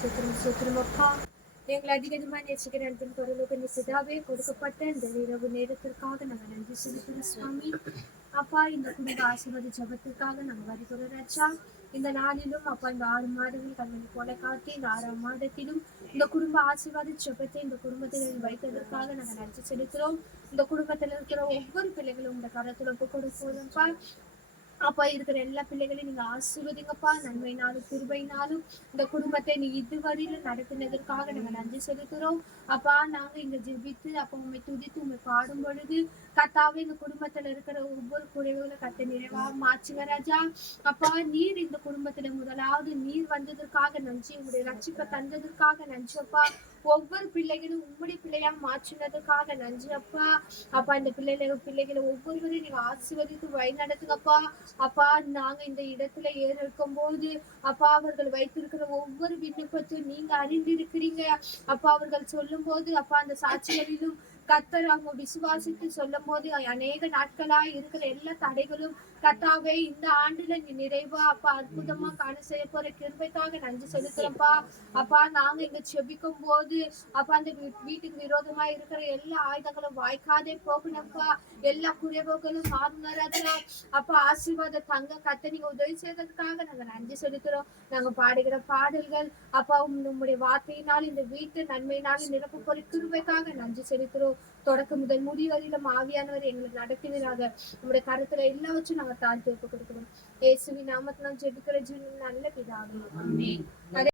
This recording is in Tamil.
சுத்திரமப்பா எங்களை அதிகமா நேசிக்கிற அன்பின் பொருளுக்கு நிசிதாவே கொடுக்கப்பட்ட இந்த இரவு நேரத்திற்காக நாங்கள் நன்றி செலுத்துகிறோம் சுவாமி. அப்பா, இந்த குடும்ப ஆசீர்வாத ஜபத்திற்காக நாங்கள் வருகிறோம் ராஜா. இந்த நாளிலும் அப்பா, இந்த 6 மாதங்கள் கண்மணி போல காட்டி இந்த 6ஆம் மாதத்திலும் இந்த குடும்ப ஆசீர்வாத ஜபத்தை இந்த குடும்பத்தில் வைத்ததற்காக நாங்கள் நன்றி செலுத்துகிறோம். இந்த குடும்பத்தில் இருக்கிற ஒவ்வொரு பிள்ளைகளும் இந்த கரத்துல ஒப்பு கொடுப்போம்ப்பா. அப்பா, இருக்கிற எல்லா பிள்ளைகளையும் நீங்க ஆசீர்வதிங்கப்பா. நன்மையினாலும் கிருபையினாலும் இந்த குடும்பத்தை நீ இதுவரையிலும் நடத்தினதற்காக நாங்க நன்றி செலுத்துறோம். அப்பா, நாங்க இங்க ஜெபித்து அப்ப உண்மை துதித்து உண்மை பாடும் பொழுது கர்த்தாவே, இந்த குடும்பத்துல இருக்கிற ஒவ்வொரு குறைவுகளை கத்த நிறைவா மாற்றுங்க ராஜா. அப்பா, நீர் இந்த குடும்பத்துல முதலாவது நீர் வந்ததற்காக நன்றி. உங்களுடைய ரட்சிப்பை தந்ததற்காக நன்றி அப்பா. ஒவ்வொரு பிள்ளைகளும் உங்களுடைய பிள்ளையா மாற்றினதுக்காக நன்றி அப்பா. அப்பா, இந்த பிள்ளைகளை ஒவ்வொருவரையும் நீங்க ஆசீர்வதித்து வழி நடத்துங்கப்பா. அப்பா, நாங்க இந்த இடத்துல இருக்கும் போது அப்பா, அவர்கள் வைத்திருக்கிற ஒவ்வொரு விண்ணப்பத்தையும் நீங்க அறிந்திருக்கிறீங்க அப்பா. அவர்கள் சொல்லும் போது அப்பா, அந்த சாட்சிகளிலும் கர்த்தர் அவங்க விசுவாசித்து சொல்லும் போது அநேக நாட்களா இருக்கிற எல்லா தடைகளும் கர்த்தாவே இந்த ஆண்டுல நீ நிறைவா அப்பா அற்புதமா காண செய்ய போற கிருபைக்காக நன்றி செலுத்துறப்பா. அப்பா, நாங்க இங்க செபிக்கும் போது அப்பா, அந்த வீட்டுக்கு விரோதமா இருக்கிற எல்லா ஆயுதங்களும் வாய்க்காதே போகணும்ப்பா. எல்லா குறைவுகளும் மாறினராஜா. அப்பா, ஆசீர்வாத தங்க கத்த நீங்க உதவி செய்ததுக்காக நாங்க நன்றி செலுத்துறோம். நாங்க பாடுகிற பாடல்கள் அப்பா, உங்களுடைய வார்த்தையினால் இந்த வீட்டு நன்மையினாலும் நிரப்ப போற கிருபைக்காக நன்றி செலுத்துறோம். தொடக்க முதல் முடிவரையிலும் ஆவியானவர் எங்களுக்கு நடத்தினராக உங்களுடைய கருத்துல எல்லாவற்றும் நாங்க தாழ்த்தி ஒப்பு கொடுக்கிறோம். இயேசுவின் நாமத்தில் ஜெபிக்கிற நல்ல பிதாவே, ஆமென்.